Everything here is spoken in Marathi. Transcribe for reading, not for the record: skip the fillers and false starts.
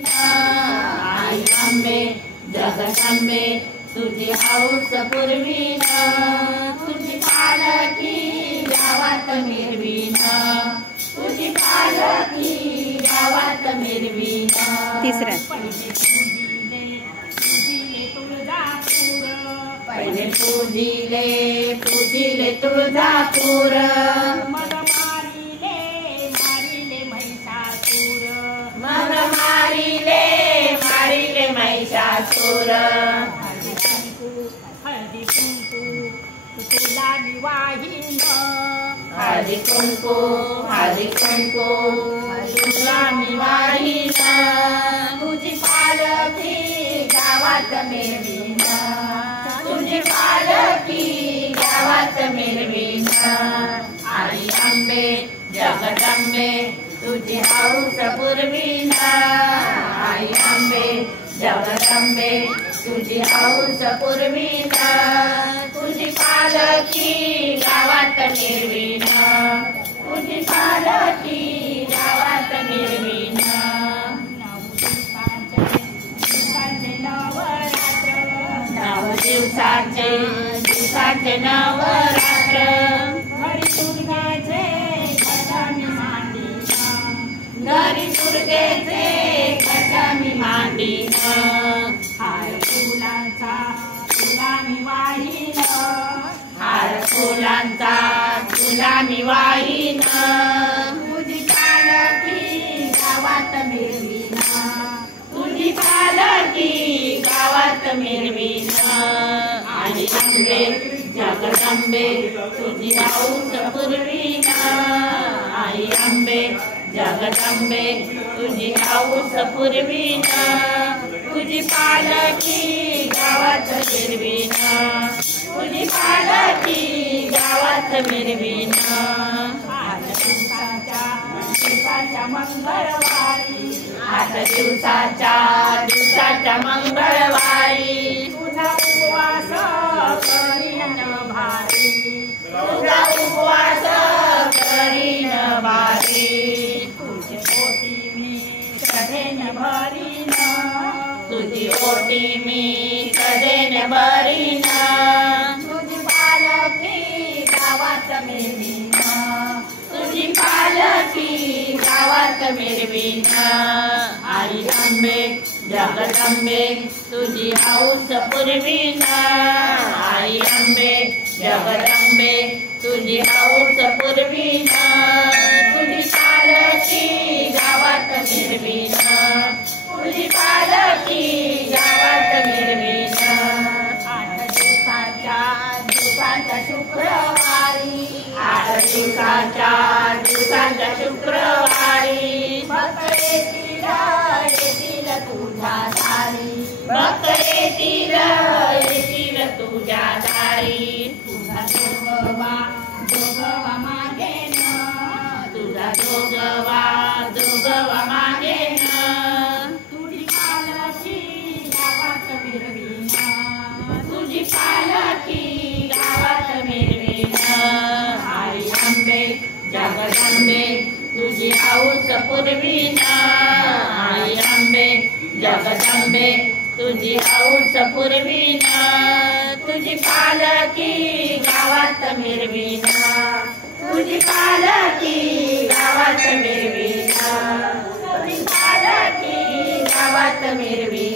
आई अंबे जगदंबे तुझी हौस पुरवीन, तुझी पालखी गावात मिरवीन, तुझी पालखी गावात मिरवीन। तिसरा पहिले पूजिले पूजिले तुळजापूर, मग मारिले महिषासूर, मग मारिले महिषासूर। हळदी कुंकू तुला निवाहीन, हळदी कुंकू तुला निवाहीन, तुझी पालखी गावात मिरवीन, तुझी पालखी गावात मिरवीन। आई अंबे जगदंबे तुझी हौस पुरवीन, आई अंबे जगदंबे तुझी हौस पुरवीन, तुझी पालखी गावात मिरवीन, तुझी पालखी गावात मिरवीन। नऊ दिवसाचे नवरात्र, घरी दुर्गाचे गजामी मांडीन, घरी दुर्गेचे गजामी मांडीन, हार फुलांचा तुला निवाहीन, हार फुलांचा तुला निवाहीन, तुझी पालखी गावात मिरवीन, तुझी पालखी गावात मिरवीन। आई अंबे जगदंबे तुझी हौस पुरवीन, आई अंबे जगदंबे तुझी हौस पुरवीन, तुझी पालखी गावात मिरवीन, तुझी पालखी गावात मिरवीन। दिवसाच्या मंगळवारी, आठ दिवसाच्या मंगळवारी, तुझा उपवास करीन भारी, तुझा उपवास करीन भारी, तुझी पोटी मी कधेन भरीन, तुझी ओटी मी कधेन भरीन, तुझी पालखी गावात मिरवीन, तुझी पालखी गावात मिरवीन। आई अंबे जगदंबे तुझी हौस पुरवीन, आई अंबे जगदंबे तुझी हौस पुरवीन, तुझी पालखी गावात मिरवीन, तुझी पालखी गावात मिरवीन। 8 दिवसाच्या शुक्रवारी, 8 दिवसाच्या शुक्रवारी, भक्त येतील तुझ्या दारी, भक्त येतील तुझ्या दारी, तुझा जोगवा मागेन, तुझा जोगवा मागेन, तुझी पालखी गावात मिरवीन, तुझी पालखी गावात मिरवीन। आई अंबे जगदंबे तुझी हौस पुरवीन, आई अंबे जगदंबे तुझी हौस पुरवीन, तुझी पालखी गावात मिरवीन, तुझी पालखी गावात मिरवीन, तुझी पालखी गावात मिरवीन।